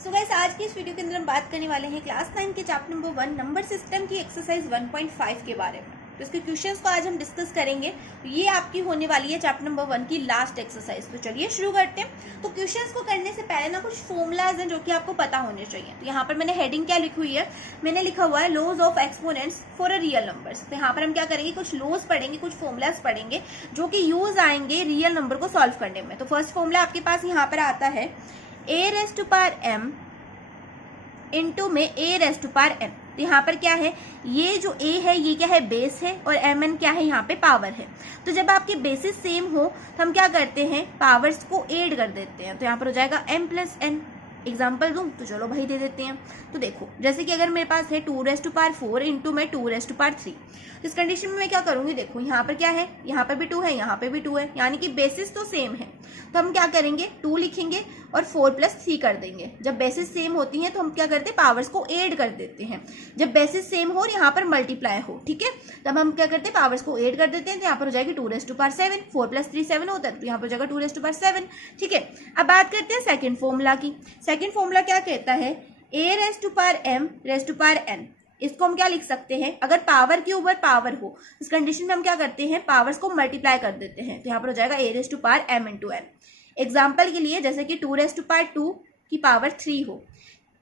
So guys, आज की इस वीडियो के अंदर हम बात करने वाले हैं क्लास 9 के चैप्टर नंबर 1 नंबर सिस्टम की एक्सरसाइज 1.5 के बारे में। तो इसके क्वेश्चंस को आज हम डिस्कस करेंगे। तो ये आपकी होने वाली है चैप्टर नंबर 1 की लास्ट एक्सरसाइज। तो चलिए शुरू करते हैं। तो क्वेश्चंस को करने से पहले ना कुछ फॉर्मूलाज हैं जो कि आपको पता होने चाहिए। तो यहाँ पर मैंने हेडिंग क्या लिखी हुई है, मैंने लिखा हुआ है laws of exponents for a real numbers. तो यहाँ पर हम क्या करेंगे, कुछ लॉज पढ़ेंगे, कुछ फॉर्मूलाज पढ़ेंगे जो कि यूज आएंगे रियल नंबर को सॉल्व करने में। तो फर्स्ट फॉर्मूला आपके पास यहाँ पर आता है a⁻m इंटू में a⁻n। तो यहाँ पर क्या है, ये जो a है ये क्या है, बेस है, और mn क्या है, यहाँ पे पावर है। तो जब आपके बेसिस सेम हो तो हम क्या करते हैं, पावर्स को ऐड कर देते हैं। तो यहाँ पर हो जाएगा m+n। एग्जाम्पल दूं तो चलो भाई दे देते हैं। तो देखो, जैसे कि अगर मेरे पास है 2⁻4 इंटू में 2⁻3। तो इस कंडीशन में मैं क्या करूंगी, देखो यहाँ पर क्या है, यहाँ पर भी 2 है, यहाँ पे भी 2 है, यानी कि बेसिस तो सेम है। तो हम क्या करेंगे, 2 लिखेंगे और 4+3 कर देंगे। जब बेसिस सेम होती हैं तो हम क्या करते हैं, पावर्स को ऐड कर देते हैं। जब बेसिस सेम हो और यहाँ पर मल्टीप्लाई हो, ठीक है, तब हम क्या करते हैं, पावर्स को ऐड कर देते हैं। तो यहाँ पर हो जाएगी 2⁻7, 4+3 7 होता है, तो यहाँ पर हो जाएगा 2⁻7। ठीक है, अब बात करते हैं सेकंड फॉर्मूला की। सेकंड फॉर्मूला क्या कहता है, a⁻m⁻n। इसको हम क्या लिख सकते हैं, अगर पावर के ऊपर पावर हो, इस कंडीशन में हम क्या करते हैं, पावर्स को मल्टीप्लाई कर देते हैं। तो यहाँ पर हो जाएगा a⁻m इंटू n। एग्जाम्पल के लिए जैसे कि 2⁻2 की पावर 3 हो,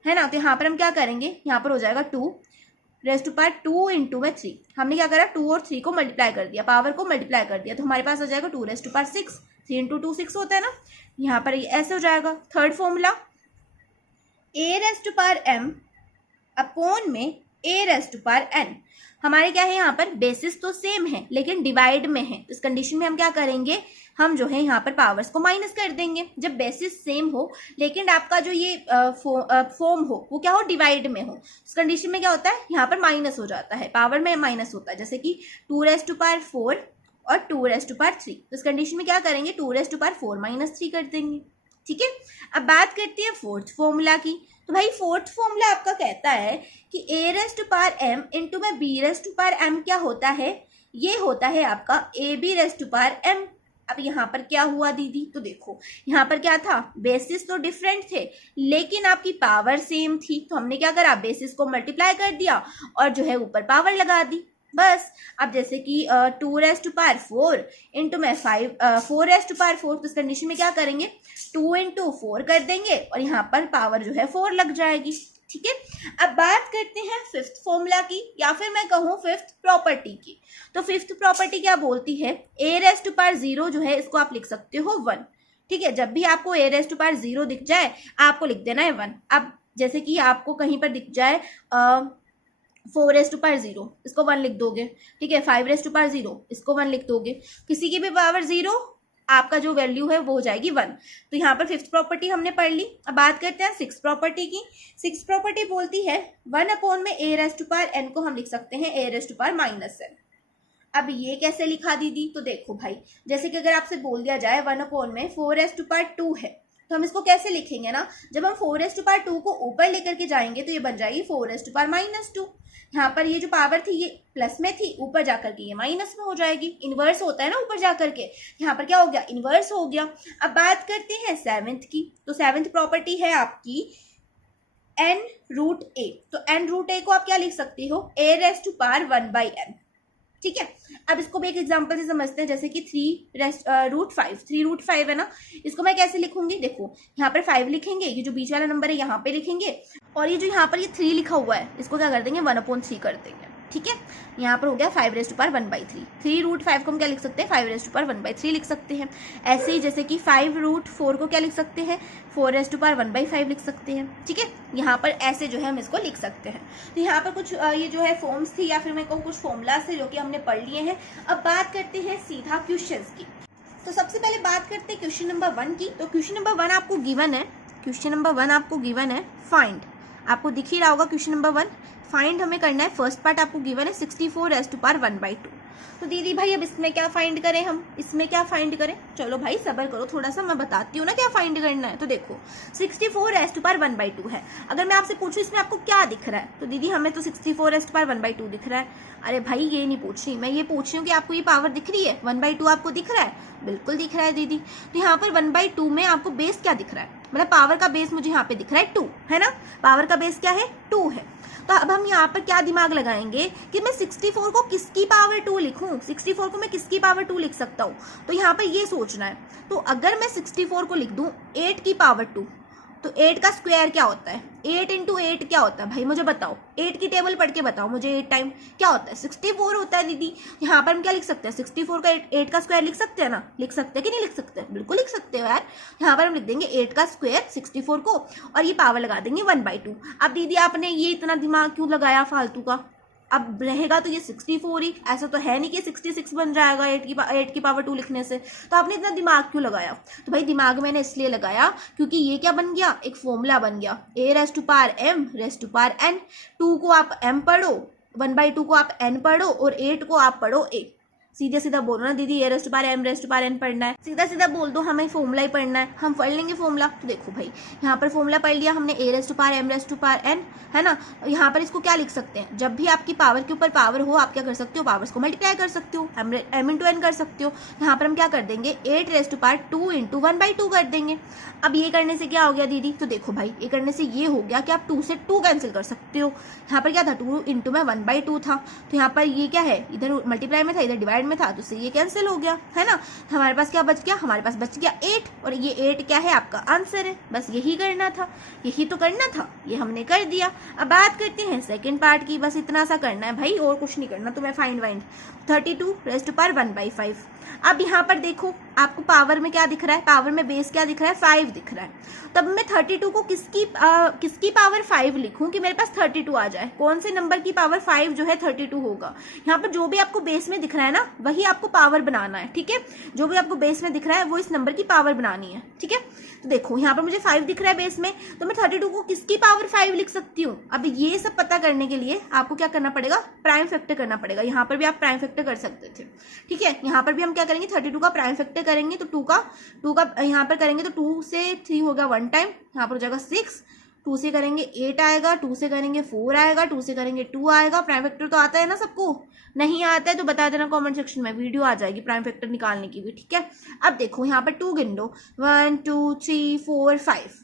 है ना, तो यहाँ पर हम क्या करेंगे, यहाँ पर हो जाएगा 2⁻2 इंटू में 3। हमने क्या करा, 2 और 3 को मल्टीप्लाई कर दिया, पावर को मल्टीप्लाई कर दिया। तो हमारे पास हो जाएगा 2⁻6। 3 इंटू 2 6 होता है ना, यहाँ पर ऐसे हो जाएगा। थर्ड फॉर्मूला, a⁻m अपॉन में a⁻n। हमारे क्या है, यहाँ पर बेसिस तो सेम है लेकिन डिवाइड में है। इस कंडीशन में हम क्या करेंगे, हम जो है यहाँ पर पावर्स को माइनस कर देंगे। जब बेसिस सेम हो लेकिन आपका जो ये फॉर्म हो वो क्या हो, डिवाइड में हो, इस कंडीशन में क्या होता है, यहाँ पर माइनस हो जाता है, पावर में माइनस होता है। जैसे कि 2⁻4 और 2⁻3। तो इस कंडीशन में क्या करेंगे, 2⁻4 -3 कर देंगे। ठीक है, अब बात करते हैं फोर्थ फॉर्मूला की। तो भाई फोर्थ फॉर्मूला आपका कहता है कि a⁻m इंटू में b⁻m क्या होता है, ये होता है आपका ab⁻m। अब यहाँ पर क्या हुआ दीदी, तो देखो यहाँ पर क्या था, बेसिस तो डिफरेंट थे लेकिन आपकी पावर सेम थी। तो हमने क्या करा, बेसिस को मल्टीप्लाई कर दिया और जो है ऊपर पावर लगा दी, बस। अब जैसे कि 2⁻4 इंटू में 4⁻4। तो इस कंडीशन में क्या करेंगे, 2 इंटू 4 कर देंगे और यहाँ पर पावर जो है 4 लग जाएगी। ठीक है, अब बात करते हैं फिफ्थ फॉर्मूला की, या फिर मैं कहूँ फिफ्थ प्रॉपर्टी की। तो फिफ्थ प्रॉपर्टी क्या बोलती है, a⁻0 जो है इसको आप लिख सकते हो 1। ठीक है, जब भी आपको a⁻0 दिख जाए आपको लिख देना है 1। अब जैसे कि आपको कहीं पर दिख जाए 4⁻0, इसको 1 लिख दोगे। ठीक है, 5⁻0, इसको 1 लिख दोगे। किसी की भी पावर 0, आपका जो वैल्यू है वो हो जाएगी 1। तो यहाँ पर फिफ्थ प्रॉपर्टी हमने पढ़ ली। अब बात करते हैं सिक्स प्रॉपर्टी की। सिक्स प्रॉपर्टी बोलती है 1 अपॉन में a⁻n को हम लिख सकते हैं a⁻−n। अब ये कैसे लिखा दीदी, तो देखो भाई, जैसे कि अगर आपसे बोल दिया जाए 1 अपॉन में 4⁻2 है, तो हम इसको कैसे लिखेंगे ना, जब हम 4⁻2 को ऊपर लेकर के जाएंगे तो ये बन जाएगी 4⁻−2। यहाँ पर ये जो पावर थी ये प्लस में थी, ऊपर जाकर के ये माइनस में हो जाएगी। इनवर्स होता है ना ऊपर जाकर के, यहाँ पर क्या हो गया, इनवर्स हो गया। अब बात करते हैं सेवेंथ की। तो सेवेंथ प्रॉपर्टी है आपकी n√a। तो n√a को आप क्या लिख सकती हो, a⁻1/n। ठीक है, अब इसको भी एक एग्जांपल से समझते हैं। जैसे कि 3√5 है ना, इसको मैं कैसे लिखूंगी, देखो यहाँ पर 5 लिखेंगे, ये जो बीच वाला नंबर है यहाँ पे लिखेंगे, और ये जो यहाँ पर ये 3 लिखा हुआ है इसको क्या कर देंगे, 1/3 कर देंगे। ठीक है, यहाँ पर हो गया 5⁻1/3। 3√5 को हम क्या लिख सकते हैं, 5⁻1/3 लिख सकते हैं। ऐसे ही जैसे कि 5√4 को क्या लिख सकते हैं, 4⁻1/5 लिख सकते हैं। ठीक है, यहाँ पर ऐसे जो है हम इसको लिख सकते हैं। तो यहाँ पर कुछ ये जो है फॉर्म्स थी, या फिर मैं कहूँ कुछ फॉर्मूलाज थे जो कि हमने पढ़ लिए हैं। अब बात करते हैं सीधा क्वेश्चंस की। तो सबसे पहले बात करते हैं क्वेश्चन नंबर 1 की। तो क्वेश्चन नंबर 1 आपको गिवन है, क्वेश्चन नंबर 1 आपको गिवन है फाइंड। आपको दिख ही रहा होगा क्वेश्चन नंबर 1, फाइंड हमें करना है। फर्स्ट पार्ट आपको गिवन है 64⁻1/2। तो दीदी भाई अब इसमें क्या फाइंड करें, हम इसमें क्या फाइंड करें, चलो भाई सब्र करो थोड़ा सा, मैं बताती हूँ ना क्या फाइंड करना है। तो देखो 64⁻1/2 है। अगर मैं आपसे पूछूं इसमें आपको क्या दिख रहा है, तो दीदी हमें तो 64⁻1/2 दिख रहा है। अरे भाई ये नहीं पूछ रही मैं, ये पूछ रही हूँ कि आपको ये पावर दिख रही है, 1/2 आपको दिख रहा है, बिल्कुल दिख रहा है दीदी। तो यहाँ पर 1/2 में आपको बेस क्या दिख रहा है, मतलब पावर का बेस मुझे यहाँ पे दिख रहा है 2, है ना, पावर का बेस क्या है 2 है। तो अब हम यहाँ पर क्या दिमाग लगाएंगे कि मैं 64 को किसकी पावर 2 लिखूं, 64 को मैं किसकी पावर 2 लिख सकता हूँ, तो यहाँ पर ये सोचना है। तो अगर मैं 64 को लिख दूं 8 की पावर 2, तो 8 का स्क्वायर क्या होता है, 8 इंटू 8 क्या होता है भाई, मुझे बताओ, 8 की टेबल पढ़ के बताओ मुझे, 8 टाइम क्या होता है 64 होता है दीदी। यहाँ पर हम क्या लिख सकते हैं, 64 का 8 का स्क्वायर लिख सकते हैं ना, लिख सकते हैं कि नहीं लिख सकते, बिल्कुल लिख सकते हो यार। यहाँ पर हम लिख देंगे 8 का स्क्वायर 64 को, और ये पावर लगा देंगे 1/2। अब दीदी आपने ये इतना दिमाग क्यों लगाया फालतू का, अब रहेगा तो ये 64 ही, ऐसा तो है नहीं कि 66 बन जाएगा 8 की पावर 2 लिखने से, तो आपने इतना दिमाग क्यों लगाया। तो भाई दिमाग मैंने इसलिए लगाया क्योंकि ये क्या बन गया, एक फॉर्मूला बन गया, a raise to power m raise to power n, 2 को आप m पढ़ो, 1/2 को आप n पढ़ो, और 8 को आप पढ़ो a। सीधे सीधा बोलो ना दीदी, a raise to power m raise to power n पढ़ना है, सीधा सीधा बोल दो हमें फॉर्मूला ही पढ़ना है, हम पढ़ लेंगे फॉर्मूला। तो देखो भाई यहाँ पर फॉर्मूला पढ़ लिया हमने, a raise to power m raise to power n, है ना। यहाँ पर इसको क्या लिख सकते हैं, जब भी आपकी पावर के ऊपर पावर हो आप क्या कर सकते हो, पावर्स को मल्टीप्लाई कर सकते हो, m इंटू n कर सकते हो। यहाँ पर हम क्या कर देंगे 8 रेज़ टू पावर 2 इंटू 1/2 कर देंगे। अब ये करने से क्या हो गया दीदी, तो देखो भाई ये करने से ये हो गया कि आप 2 से 2 कैंसिल कर सकते हो। यहाँ पर क्या था 2 इंटू में 1/2 था, तो यहाँ पर ये क्या है, इधर मल्टीप्लाई में था इधर डिवाइड में था, तो इससे ये कैंसिल हो गया, है ना। हमारे पास क्या बच गया, हमारे पास बच गया 8, और ये 8 क्या है आपका आंसर है। बस यही करना था, यही तो करना था, ये हमने कर दिया। अब बात करते हैं सेकंड पार्ट की, बस इतना सा करना है भाई और कुछ नहीं करना। तो मैं फाइंड 32 रेज़ टू पावर 1/5। अब यहाँ पर देखो आपको पावर में क्या दिख रहा है, पावर में बेस क्या दिख रहा है 5 दिख रहा है। तब मैं 32 को किसकी पावर 5 लिखूं कि मेरे पास 32 आ जाए, कौन से नंबर की पावर 5 जो है 32 होगा। यहाँ पर जो भी आपको बेस में दिख रहा है ना वही आपको पावर बनाना है, ठीक है, जो भी आपको बेस में दिख रहा है वो इस नंबर की पावर बनानी है, ठीक है। तो देखो यहाँ पर मुझे 5 दिख रहा है बेस में, तो मैं 32 को किसकी पावर 5 लिख सकती हूँ। अब ये सब पता करने के लिए आपको क्या करना पड़ेगा, प्राइम फैक्टर करना पड़ेगा। यहाँ पर भी आप प्राइम फैक्टर कर सकते थे, ठीक है। यहाँ पर भी हम क्या करेंगे 32 का प्राइम फैक्टर करेंगे, तो 2 का यहाँ पर करेंगे तो 2 से 3 होगा 1 टाइम, यहाँ पर हो जाएगा 6, 2 से करेंगे 8 आएगा, 2 से करेंगे 4 आएगा, 2 से करेंगे 2 आएगा। प्राइम फैक्टर तो आता है ना सबको, नहीं आता है तो बता देना कमेंट सेक्शन में, वीडियो आ जाएगी प्राइम फैक्टर निकालने की भी, ठीक है। अब देखो यहाँ पर 2 गिन लो, 1 2 3 4 5,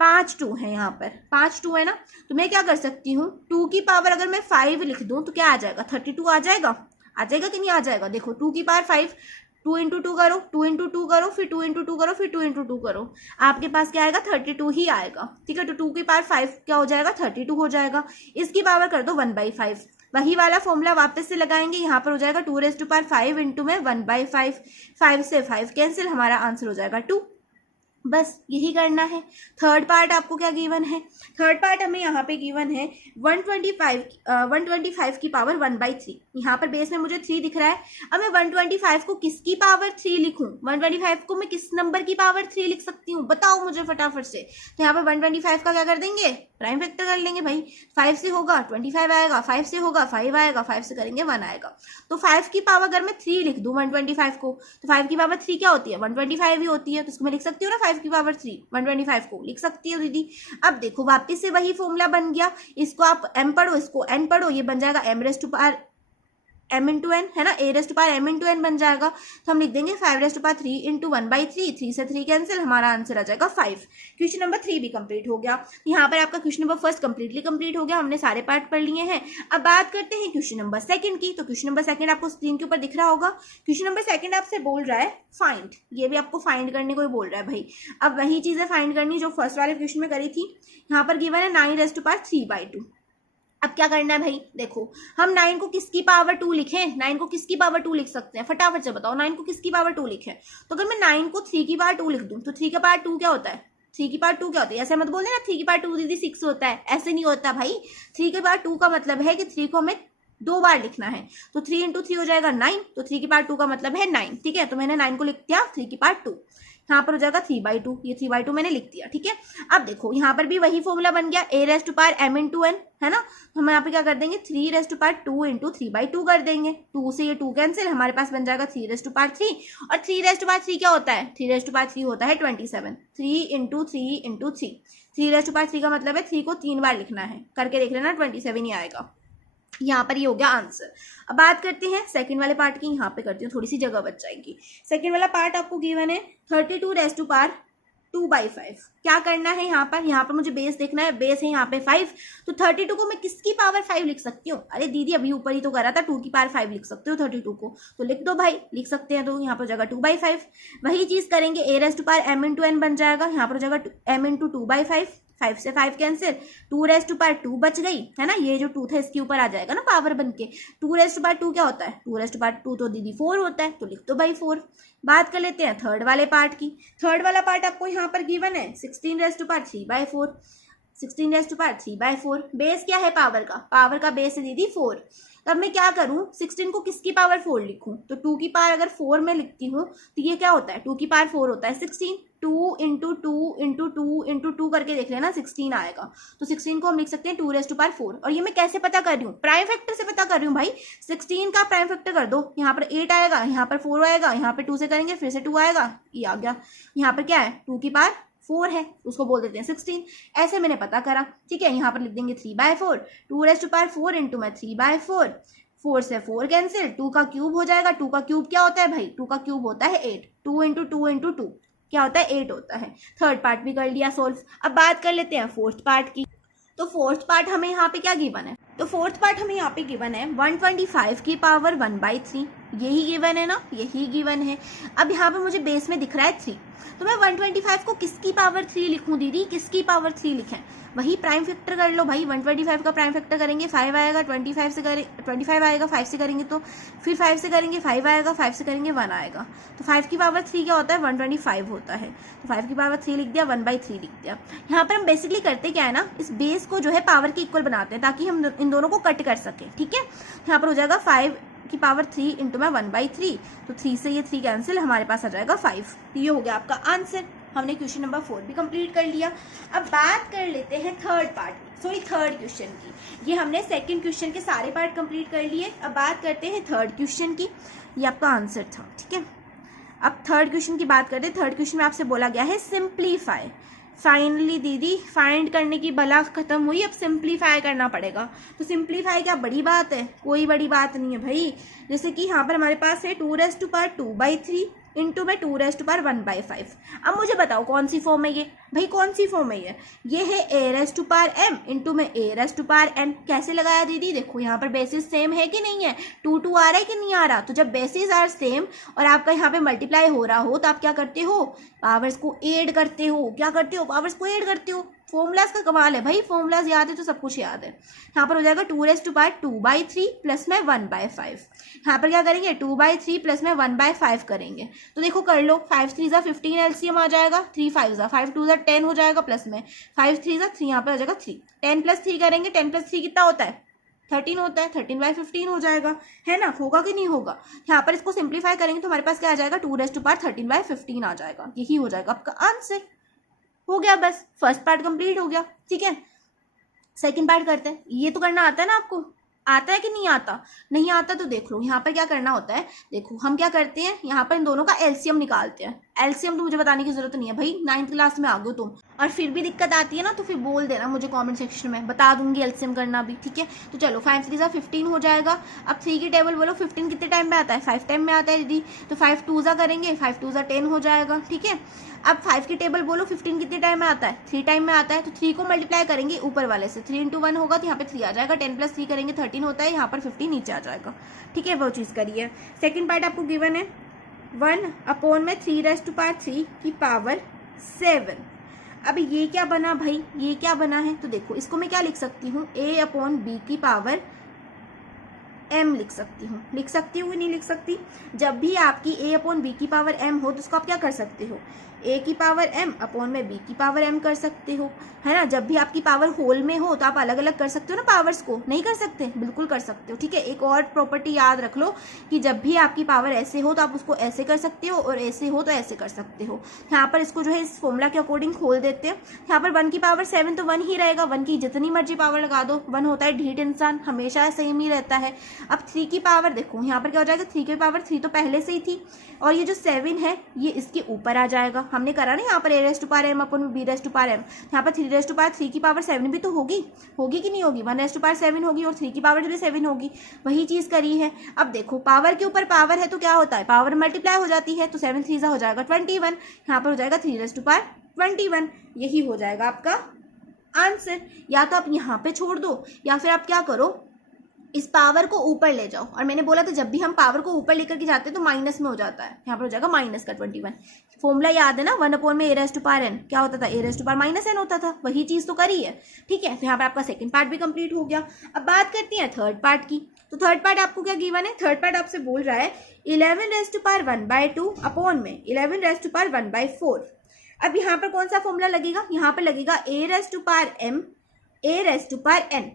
5 2 है, यहाँ पर 5 2 है ना। तो मैं क्या कर सकती हूँ, 2 की पावर अगर मैं 5 लिख दूँ तो क्या आ जाएगा 32 आ जाएगा, आ जाएगा कि नहीं आ जाएगा। देखो 2 की पावर 5, 2 इंटू 2 करो, 2 इंटू 2 करो, फिर 2 इंटू 2 करो, फिर 2 इंटू 2 करो, आपके पास क्या आएगा 32 ही आएगा, ठीक है। तो 2 की पावर 5 क्या हो जाएगा 32 हो जाएगा। इसकी पावर कर दो 1/5, वही वाला फॉर्मूला वापस से लगाएंगे, यहाँ पर हो जाएगा 2 रेज़ टू पावर 5 इंटू में 1/5, 5 से 5 कैंसिल, हमारा आंसर हो जाएगा 2। बस यही करना है। थर्ड पार्ट आपको क्या गिवन है, थर्ड पार्ट हमें यहाँ पे गिवन है 125 की पावर 1/3। यहाँ पर बेस में मुझे 3 दिख रहा है। अब मैं 125 को किसकी पावर 3 लिखूं, 125 को मैं किस नंबर की पावर 3 लिख सकती हूँ, बताओ मुझे फटाफट से। तो यहाँ पर 125 का क्या कर देंगे, प्राइम फैक्टर कर लेंगे भाई। 5 से होगा 25 आएगा, 5 से होगा 5 आएगा, 5 से करेंगे 1 आएगा। तो 5 की पावर अगर मैं 3 लिख दूं 125 को, तो 5 की पावर 3 क्या होती है 125 ही होती है, तो इसको मैं लिख सकती हूँ ना 5 की पावर 3 125 को लिख सकती है दीदी। अब देखो वापस से वही फॉर्मूला बन गया, इसको आप m पढ़ो, इसको n पढ़ो, ये बन जाएगा m raise to power m into n, है ना, a raise to power m into n बन जाएगा। तो हम लिख देंगे 5 रेज़ टू पावर 3 इंटू 1/3, 3 से 3 कैंसिल, हमारा आंसर आ जाएगा 5। क्वेश्चन नंबर 3 भी कंप्लीट हो गया। यहाँ पर आपका question number first completely complete हो गया, हमने सारे पार्ट पढ़ लिए हैं। अब बात करते हैं क्वेश्चन नंबर सेकंड की। तो क्वेश्चन नंबर सेकंड आपको स्क्रीन के ऊपर दिख रहा होगा। क्वेश्चन नंबर सेकंड आपसे बोल रहा है फाइंड, ये भी आपको फाइंड करने को ही बोल रहा है भाई। अब वही चीजें फाइंड करनी जो फर्स्ट वाले क्वेश्चन में करी थी। यहाँ पर गिवन है 9 रेज़ टू पावर 3/2। अब क्या करना है भाई, देखो हम 9 को किसकी पावर 2 लिखें, 9 को किसकी पावर 2 लिख सकते हैं, फटाफट से बताओ 9 को किसकी पावर 2 लिखें। तो अगर मैं 9 को 3 की पावर 2 लिख दूं तो 3 का पावर 2 क्या होता है, 3 की पावर 2 क्या होती है, ऐसे मत बोलते ना 3 की पावर 2 दीदी 6 होता है, ऐसे नहीं होता भाई। 3 की पावर 2 का मतलब है कि 3 को हमें 2 बार लिखना है, तो 3 इंटू 3 हो जाएगा 9, तो 3 की पावर 2 का मतलब है 9, ठीक है। तो मैंने 9 को लिख दिया 3 की पावर 2, यहाँ पर हो जाएगा 3/2, ये 3/2 मैंने लिख दिया, ठीक है। अब देखो यहाँ पर भी वही फॉर्मूला बन गया, a raise to power m into n, है ना। तो हम यहाँ पे क्या कर देंगे 3 रेज़ टू पावर 2 इंटू 3/2 कर देंगे, 2 से ये 2 कैंसिल, हमारे पास बन जाएगा 3 रेज़ टू पावर 3। और 3 रेज़ टू पावर 3 क्या होता है, 3 रेज़ टू पावर 3 होता है 27, 3 into 3 into 3, 3 raise to power 3 का मतलब है 3 को 3 बार लिखना है, करके देख लेना 27 ही आएगा। यहाँ पर ये हो गया आंसर। अब बात करते हैं सेकंड वाले पार्ट की, यहाँ पे करती हूँ थोड़ी सी जगह बच जाएगी। सेकंड वाला पार्ट आपको गिवन है 32 रेज़ टू पावर 2/5। क्या करना है यहाँ पर मुझे बेस देखना है, बेस है यहाँ पे 5, तो 32 को मैं किसकी पावर 5 लिख सकती हूँ? अरे दीदी अभी ऊपर ही तो करा था, 2 की पावर 5 लिख सकते हो 32 को, तो लिख दो भाई, लिख सकते हैं, तो यहाँ पर हो जाएगा 2/5। वही चीज करेंगे, a⁻m×n बन जाएगा, यहाँ पर हो जाएगा m×2/5, 5 से 5 कैंसिल, 2 बच गई है ना, ये जो 2 था इसके ऊपर आ जाएगा ना पावर बन के। 2 क्या होता है? 2 तो दीदी 4 होता है, तो लिख दो भाई 4। बात कर लेते हैं थर्ड वाले पार्ट की। थर्ड वाला पार्ट आपको यहाँ पर गिवन है 16⁻3/4, 16⁻3/4। बेस क्या है पावर का? पावर का बेस है दीदी 4। तब मैं क्या करूं, 16 को किसकी पावर 4 लिखूं? तो 2 की पावर अगर 4 में लिखती हूँ तो ये क्या होता है? 2 की पावर 4 होता है 16। 2 इंटू 2 इंटू 2 इंटू 2 करके देख लेना, 16 आएगा। तो 16 को हम लिख सकते हैं 2⁴। और ये मैं कैसे पता कर रही हूँ? प्राइम फैक्टर से पता कर रही हूँ भाई। 16 का प्राइम फैक्टर कर दो, यहाँ पर 8 आएगा, यहाँ पर 4 आएगा, यहाँ पर 2 से करेंगे फिर से 2 आएगा, ये आ गया। यहाँ पर क्या है? 2 की पावर 4 है, उसको बोल देते हैं 16। ऐसे मैंने पता करा, ठीक है। यहाँ पर लिख देंगे 3/4, 2⁴ इंटू में 3/4, 4 से 4 कैंसिल, 2 का क्यूब हो जाएगा। 2 का क्यूब क्या होता है भाई? 2 का क्यूब होता है 8। 2 इंटू 2 इंटू 2 क्या होता है? 8 होता है। थर्ड पार्ट भी कर लिया सोल्व। अब बात कर लेते हैं फोर्थ पार्ट की। तो फोर्थ पार्ट हमें यहाँ पे क्या गिवन है? तो फोर्थ पार्ट हमें यहाँ पे गिवन है 125 की पावर 1/3। यही गिवन है ना, यही गिवन है। अब यहाँ पे मुझे बेस में दिख रहा है 3, तो मैं 125 को किसकी पावर 3 लिखूं दीदी? किसकी पावर 3 लिखें? वही प्राइम फैक्टर कर लो भाई। 125 का प्राइम फैक्टर करेंगे 5 आएगा, 25 से करें 25 आएगा, 5 से करेंगे तो फिर 5 से करेंगे 5 आएगा, 5 से करेंगे 1 आएगा। तो 5 की पावर 3 क्या होता है? 125 होता है। तो 5 की पावर 3 लिख दिया, 1/3 लिख दिया। यहाँ पर हम बेसिकली करते क्या है ना, इस बेस को जो है पावर के इक्वल बनाते हैं ताकि हम इन दोनों को कट कर सकें, ठीक है। यहाँ पर हो जाएगा 5 की पावर 3 इंटू में 1/3, तो 3 से ये 3 कैंसिल, हमारे पास आ जाएगा 5। ये हो गया आपका आंसर। हमने क्वेश्चन नंबर 4 भी कंप्लीट कर लिया। अब बात कर लेते हैं थर्ड क्वेश्चन की। ये हमने सेकंड क्वेश्चन के सारे पार्ट कंप्लीट कर लिए। अब बात करते हैं थर्ड क्वेश्चन की। ये आपका आंसर था, ठीक है। अब थर्ड क्वेश्चन की बात करते हैं। थर्ड क्वेश्चन में आपसे बोला गया है सिंप्लीफाई। फाइनली दीदी फाइंड करने की बला खत्म हुई, अब सिंप्लीफाई करना पड़ेगा। तो सिंप्लीफाई क्या बड़ी बात है? कोई बड़ी बात नहीं है भाई। जैसे कि यहाँ पर हमारे पास है 2⁻2/3 इंटू में 2⁻1/5। अब मुझे बताओ कौन सी फॉर्म है ये? भाई कौन सी फॉर्म है ये है a⁻m इंटू में a⁻n। कैसे लगाया दीदी? देखो यहाँ पर बेसिस सेम है कि नहीं है? 2 आ रहा है कि नहीं आ रहा? तो जब बेसिस आर सेम और आपका यहाँ पे मल्टीप्लाई हो रहा हो तो आप क्या करते हो? पावर्स को ऐड करते हो। क्या करते हो? पावर्स को ऐड करते हो। फॉर्मूलाज का कमाल है भाई, फॉर्मूलाज याद है तो सब कुछ याद है। यहाँ पर हो जाएगा 2⁻2/3 प्लस में 1/5। यहाँ पर क्या करेंगे? 2/3 प्लस में 1/5 करेंगे। तो देखो कर लो, 5 3 ज़ा 15 एलसीएम आ जाएगा, 3 5 ज़ा 5 2 ज़ा 10 हो जाएगा, प्लस में 5 3 ज़ा 3, यहाँ पर आ जाएगा 3। 10 + 3 करेंगे, 10 + 3 कितना होता है? 13 होता है। 13/15 हो जाएगा, है ना? होगा कि नहीं होगा? यहाँ पर इसको सिंप्लीफाई करेंगे तो हमारे पास क्या आ जाएगा? 2⁻13/15 आ जाएगा। यही हो जाएगा आपका आंसर। हो गया, बस फर्स्ट पार्ट कंप्लीट हो गया, ठीक है। सेकंड पार्ट करते हैं। ये तो करना आता है ना आपको? आता है कि नहीं आता? नहीं आता तो देख लो यहाँ पर क्या करना होता है। देखो हम क्या करते हैं, यहाँ पर इन दोनों का एलसीएम निकालते हैं। एलसीएम तो मुझे बताने की जरूरत नहीं है भाई, 9th क्लास में आ गए तुम, और फिर भी दिक्कत आती है ना तो फिर बोल देना मुझे कमेंट सेक्शन में, बता दूंगी एलसीएम करना भी, ठीक है। तो चलो 5 3 ज़ा 15 हो जाएगा। अब 3 की टेबल बोलो, 15 कितने टाइम में आता है? 5 टाइम में आता है दीदी। तो 5 2 ज़ा करेंगे, 5 2 ज़ा 10 हो जाएगा, ठीक है। अब 5 की टेबल बोलो, 15 कितने टाइम में आता है? 3 टाइम में आता है। तो 3 को मल्टीप्लाई करेंगे ऊपर वाले से, 3 × 1 होगा तो यहाँ पे 3 आ जाएगा। 10 + 3 करेंगे 13 होता है, यहाँ पर 15 नीचे आ जाएगा, ठीक है। वो चीज़ करिए। सेकेंड पार्ट आपको गिवन है 1/3 की पावर 7। अब ये क्या बना भाई? ये क्या बना है? तो देखो इसको मैं क्या लिख सकती हूँ? a/b की पावर m लिख सकती हूँ। लिख सकती हूँ कि नहीं लिख सकती? जब भी आपकी a/b की पावर m हो तो उसको आप क्या कर सकते हो? a की पावर m अपॉन में b की पावर m कर सकते हो, है ना। जब भी आपकी पावर होल में हो तो आप अलग अलग कर सकते हो ना पावर्स को, नहीं कर सकते? बिल्कुल कर सकते हो, ठीक है। एक और प्रॉपर्टी याद रख लो कि जब भी आपकी पावर ऐसे हो तो आप उसको ऐसे कर सकते हो और ऐसे हो तो ऐसे कर सकते हो। यहाँ पर इसको जो है इस फॉर्मूला के अकॉर्डिंग खोल देते हैं। यहाँ पर 1 की पावर 7 तो 1 ही रहेगा, 1 की जितनी मर्जी पावर लगा दो, 1 होता है ढीठ इंसान, हमेशा सेम ही रहता है। अब 3 की पावर देखो, यहाँ पर क्या हो जाएगा? 3 की पावर 3 तो पहले से ही थी, और ये जो 7 है ये इसके ऊपर आ जाएगा। हमने करा ना यहाँ पर a⁻m अपन b⁻m, यहाँ पर 3 की पावर 7 भी तो होगी कि नहीं होगी? 1⁻7 होगी और 3 की पावर भी 7 होगी, वही चीज़ करी है। अब देखो पावर के ऊपर पावर है तो क्या होता है? पावर मल्टीप्लाई हो जाती है, तो 7 3 हो जाएगा 21, यहाँ पर हो जाएगा 3⁻1 21। यही हो जाएगा आपका आंसर। या तो आप यहाँ पे छोड़ दो या फिर आप क्या करो, इस पावर को ऊपर ले जाओ। और मैंने बोला था जब भी हम पावर को ऊपर लेकर के जाते हैं तो माइनस में हो जाता है, यहाँ पर हो जाएगा माइनस का 21। फॉर्मूला याद है ना, 1 में a⁻n क्या होता था, a⁻−n होता था, वही चीज तो करी है। ठीक है, तो यहाँ पर आपका सेकंड पार्ट भी कंप्लीट हो गया। अब बात करते हैं थर्ड पार्ट की। तो थर्ड पार्ट आपको क्या गिवन है, थर्ड पार्ट आपसे बोल रहा है 11⁻1/2 अपॉन में 11⁻1/4। अब यहाँ पर कौन सा फॉर्मूला लगेगा, यहाँ पर लगेगा a⁻n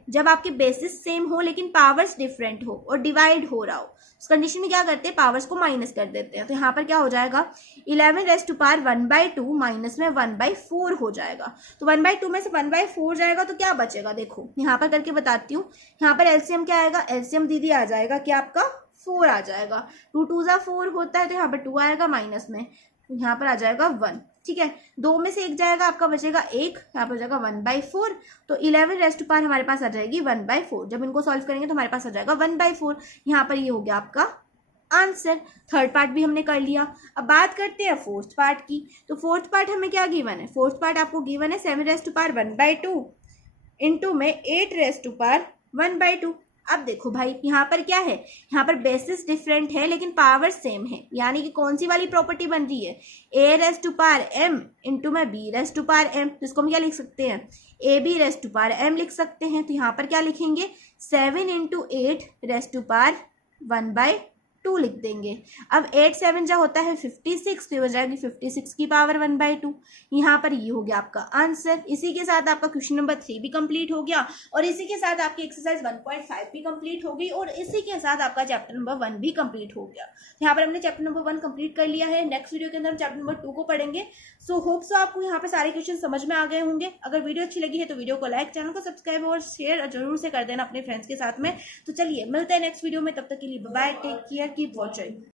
जब आपके बेसिस सेम हो लेकिन पावर्स डिफरेंट हो और डिवाइड हो रहा हो, उस कंडीशन में क्या करते हैं, पावर्स को माइनस कर देते हैं। तो यहाँ पर क्या हो जाएगा 11⁻1/2 माइनस में 1/4 हो जाएगा। तो 1/2 में से 1/4 जाएगा तो क्या बचेगा, देखो यहाँ पर करके बताती हूँ। यहाँ पर एलसीएम क्या आएगा, एलसीएम दीदी आ जाएगा कि आपका 4 आ जाएगा। 2 2 4 होता है तो यहाँ पर 2 आएगा माइनस में, यहाँ पर आ जाएगा 1। ठीक है, 2 में से 1 जाएगा, आपका बचेगा 1, यहाँ पर हो जाएगा 1/4। तो 11⁻ हमारे पास आ जाएगी 1/4। जब इनको सॉल्व करेंगे तो हमारे पास आ जाएगा 1/4। यहाँ पर ये हो गया आपका आंसर। थर्ड पार्ट भी हमने कर लिया। अब बात करते हैं फोर्थ पार्ट की। तो फोर्थ पार्ट हमें क्या गिवन है, फोर्थ पार्ट आपको गिवन है 7⁻1/2 इंटू में 8⁻1/2। अब देखो भाई यहाँ पर क्या है, यहाँ पर बेसिस डिफरेंट है लेकिन पावर सेम है, यानी कि कौन सी वाली प्रॉपर्टी बन रही है, a⁻m इंटू में b⁻m। जिसको हम क्या लिख सकते हैं, ab⁻m लिख सकते हैं। तो यहाँ पर क्या लिखेंगे 7 इंटू 8⁻1/2 लिख देंगे। अब 8 7 जा होता है 56, तो हो जाएगी 56 की पावर 1/2। यहाँ पर ये हो गया आपका आंसर। इसी के साथ आपका क्वेश्चन नंबर 3 भी कंप्लीट हो गया और इसी के साथ आपकी एक्सरसाइज 1.5 भी कंप्लीट हो गई और इसी के साथ आपका चैप्टर नंबर 1 भी कंप्लीट हो गया। यहाँ पर हमने चैप्टर नंबर 1 कंप्लीट कर लिया है। नेक्स्ट वीडियो के अंदर हम चैप्टर नंबर 2 को पढ़ेंगे। सो होप सो आपको यहाँ पे सारे क्वेश्चन समझ में आ गए होंगे। अगर वीडियो अच्छी लगी है तो वीडियो को लाइक, चैनल को सब्सक्राइब और शेयर जरूर से कर देना अपने फ्रेंड्स के साथ में। तो चलिए मिलते हैं नेक्स्ट वीडियो में, तब तक के लिए bye bye, take care, keep watching.